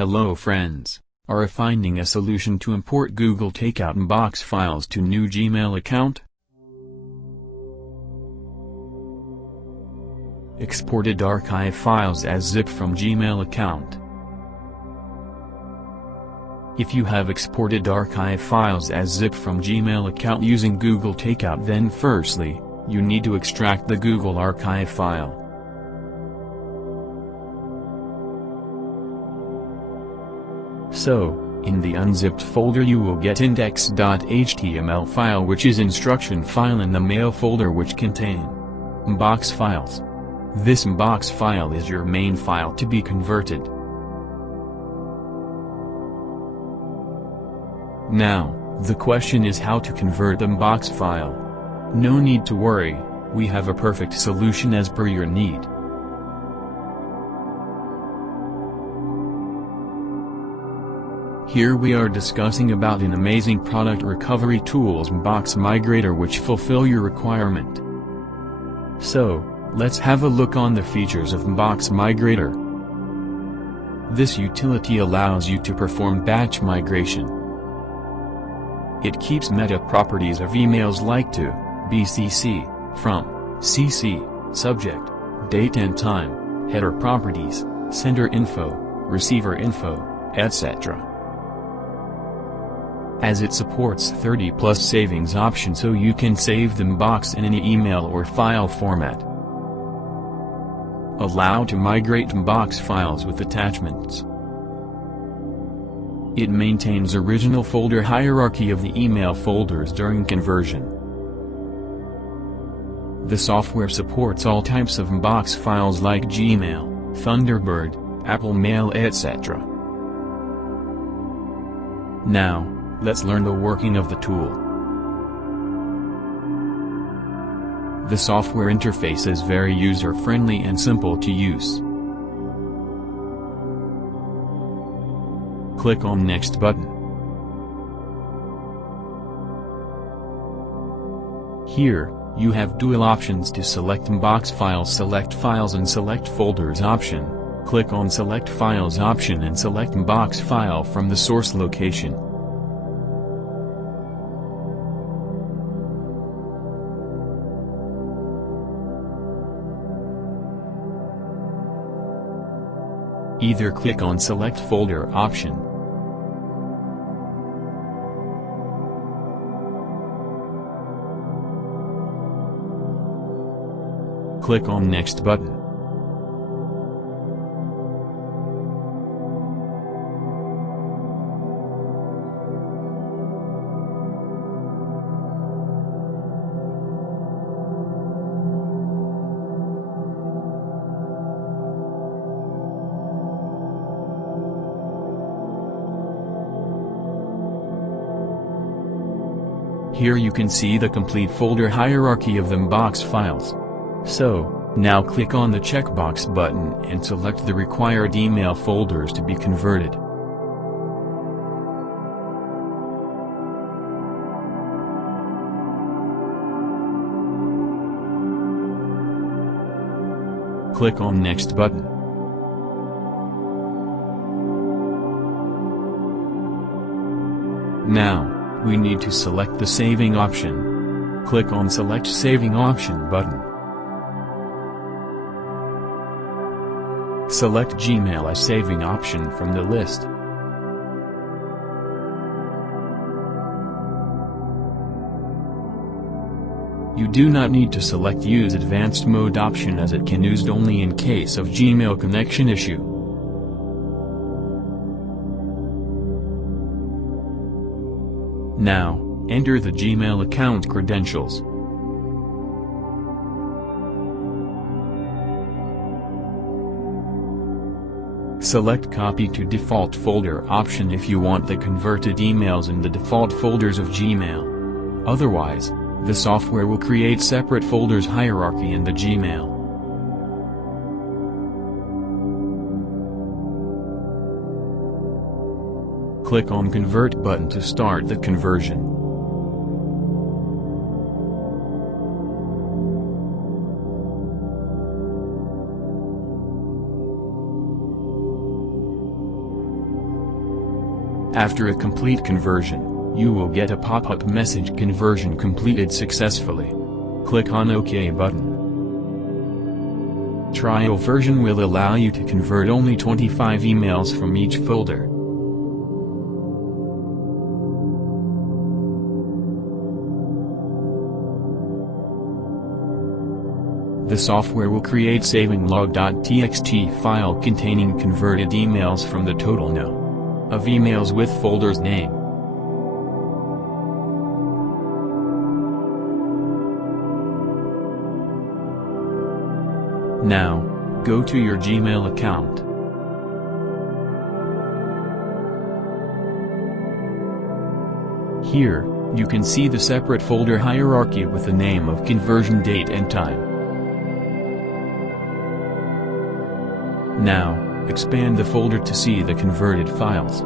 Hello friends, are finding a solution to import Google Takeout MBOX files to new Gmail account? Exported archive files as zip from Gmail account. If you have exported archive files as zip from Gmail account using Google Takeout, then firstly, you need to extract the Google archive file. So, in the unzipped folder you will get index.html file, which is instruction file, in the mail folder which contain MBOX files. This MBOX file is your main file to be converted. Now, the question is how to convert the MBOX file. No need to worry, we have a perfect solution as per your need. Here we are discussing about an amazing product recovery tools MBOX MIGRATOR which fulfill your requirement. So, let's have a look on the features of MBOX MIGRATOR. This utility allows you to perform batch migration. It keeps meta properties of emails like to, BCC, from, CC, subject, date and time, header properties, sender info, receiver info, etc. As it supports 30+ savings option, so you can save the MBOX in any email or file format. Allow to migrate MBOX files with attachments. It maintains original folder hierarchy of the email folders during conversion. The software supports all types of MBOX files like Gmail, Thunderbird, Apple Mail, etc. Now, let's learn the working of the tool. The software interface is very user-friendly and simple to use. Click on Next button. Here, you have dual options to select MBOX files, select files and select folders option. Click on Select Files option and select MBOX file from the source location. Either click on Select Folder option. Click on Next button. Here you can see the complete folder hierarchy of the MBOX files. So, now click on the checkbox button and select the required email folders to be converted. Click on Next button. Now, we need to select the saving option. Click on Select Saving option button. Select Gmail as saving option from the list. You do not need to select Use Advanced Mode option as it can used only in case of Gmail connection issue. Now, enter the Gmail account credentials. Select Copy to Default Folder option if you want the converted emails in the default folders of Gmail. Otherwise, the software will create separate folders hierarchy in the Gmail. Click on Convert button to start the conversion. After a complete conversion, you will get a pop-up message "Conversion completed successfully." Click on OK button. Trial version will allow you to convert only 25 emails from each folder. The software will create saving log.txt file containing converted emails from the total no of emails with folder's name. Now, go to your Gmail account. Here, you can see the separate folder hierarchy with the name of conversion date and time. Now, expand the folder to see the converted files.